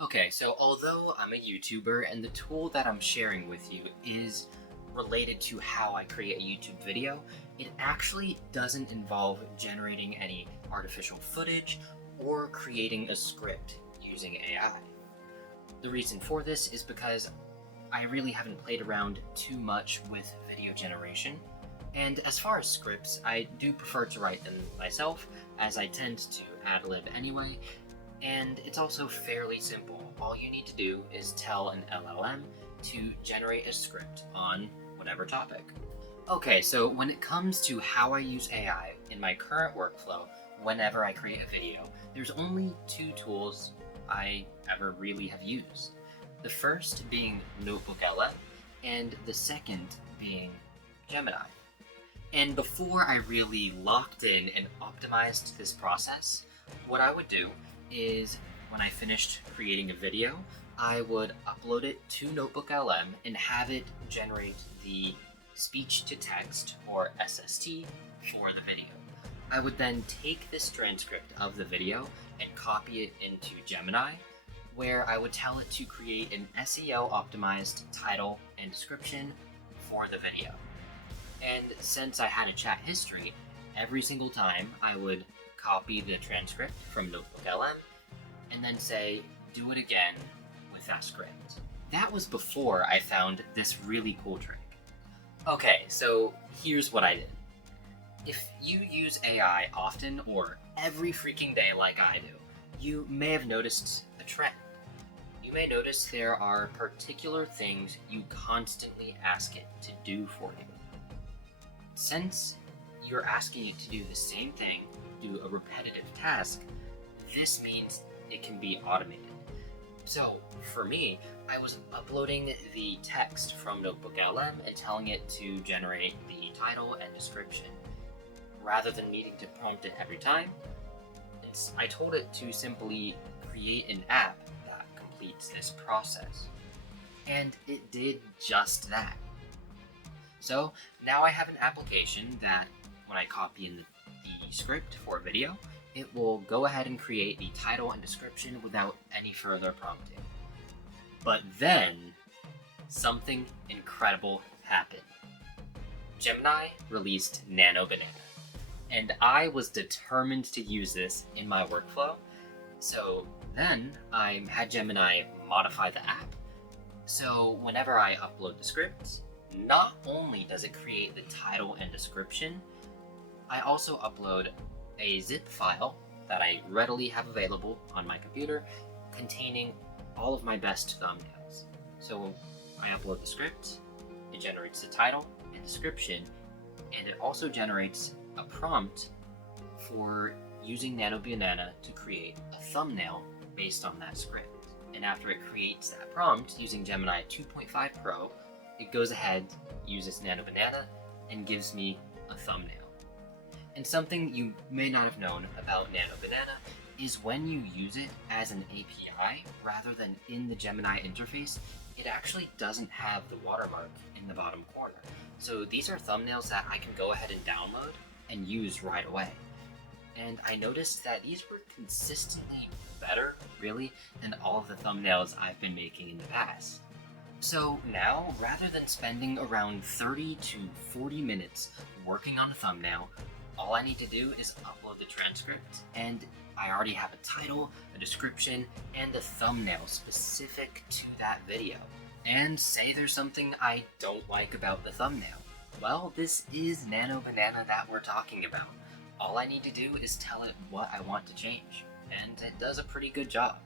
Okay, so although I'm a YouTuber and the tool that I'm sharing with you is related to how I create a YouTube video, it actually doesn't involve generating any artificial footage or creating a script using AI. The reason for this is because I really haven't played around too much with video generation. And as far as scripts, I do prefer to write them myself, as I tend to ad-lib anyway, and it's also fairly simple. All you need to do is tell an LLM to generate a script on whatever topic. Okay, so when it comes to how I use AI in my current workflow, whenever I create a video, there's only two tools I ever really have used. The first being Notebook LM, and the second being Gemini. And before I really locked in and optimized this process, what I would do is when I finished creating a video, I would upload it to Notebook LM and have it generate the speech to text or SST for the video. I would then take this transcript of the video and copy it into Gemini, where I would tell it to create an SEO-optimized title and description for the video. And since I had a chat history, every single time I would copy the transcript from Notebook LM and then say, do it again with that script. That was before I found this really cool trick. Okay, so here's what I did. If you use AI often or every freaking day like I do, you may have noticed a trend. You may notice there are particular things you constantly ask it to do for you. Since you're asking it to do the same thing, do a repetitive task, this means it can be automated. So for me, I was uploading the text from Notebook LM and telling it to generate the title and description. Rather than needing to prompt it every time, I told it to simply create an app that completes this process. And it did just that. So now I have an application that when I copy in the script for a video, it will go ahead and create the title and description without any further prompting. But then, something incredible happened. Gemini released Nano Banana, and I was determined to use this in my workflow. So then I had Gemini modify the app. So whenever I upload the script, not only does it create the title and description, I also upload a zip file that I readily have available on my computer containing all of my best thumbnails. So I upload the script, it generates the title and description, and it also generates a prompt for using Nano Banana to create a thumbnail based on that script. And after it creates that prompt using Gemini 2.5 Pro, it goes ahead, uses Nano Banana, and gives me a thumbnail. And something you may not have known about Nano Banana is when you use it as an API rather than in the Gemini interface, it actually doesn't have the watermark in the bottom corner. So these are thumbnails that I can go ahead and download and use right away. And I noticed that these were consistently better, really, than all of the thumbnails I've been making in the past. So now, rather than spending around 30 to 40 minutes working on a thumbnail, all I need to do is upload the transcript, and I already have a title, a description, and a thumbnail specific to that video. And say there's something I don't like about the thumbnail. Well, this is Nano Banana that we're talking about. All I need to do is tell it what I want to change, and it does a pretty good job.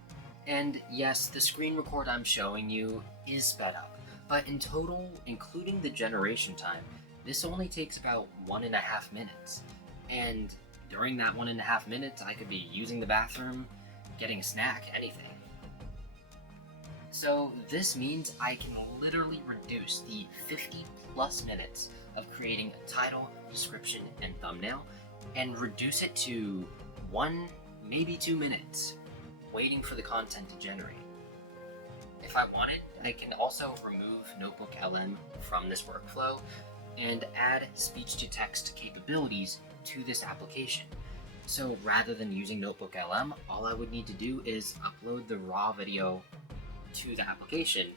And yes, the screen record I'm showing you is sped up, but in total, including the generation time, this only takes about 1.5 minutes. And during that 1.5 minutes, I could be using the bathroom, getting a snack, anything. So this means I can literally reduce the 50 plus minutes of creating a title, description, and thumbnail, and reduce it to 1, maybe 2 minutes, waiting for the content to generate. If I wanted, I can also remove Notebook LM from this workflow and add speech-to-text capabilities to this application. So rather than using Notebook LM, all I would need to do is upload the raw video to the application,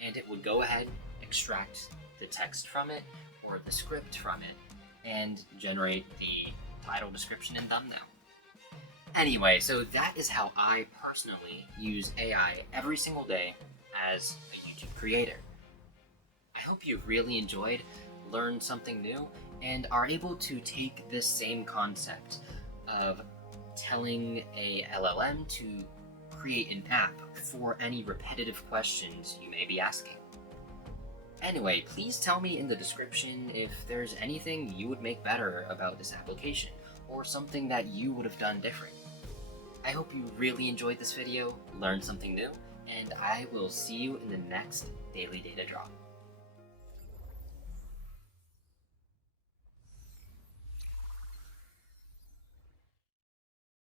and it would go ahead, extract the text from it or the script from it, and generate the title, description, and thumbnail. Anyway, so that is how I personally use AI every single day as a YouTube creator. I hope you really enjoyed, learned something new, and are able to take this same concept of telling a LLM to create an app for any repetitive questions you may be asking. Anyway, please tell me in the description if there's anything you would make better about this application, or something that you would have done different. I hope you really enjoyed this video, learned something new, and I will see you in the next Daily Data Drop.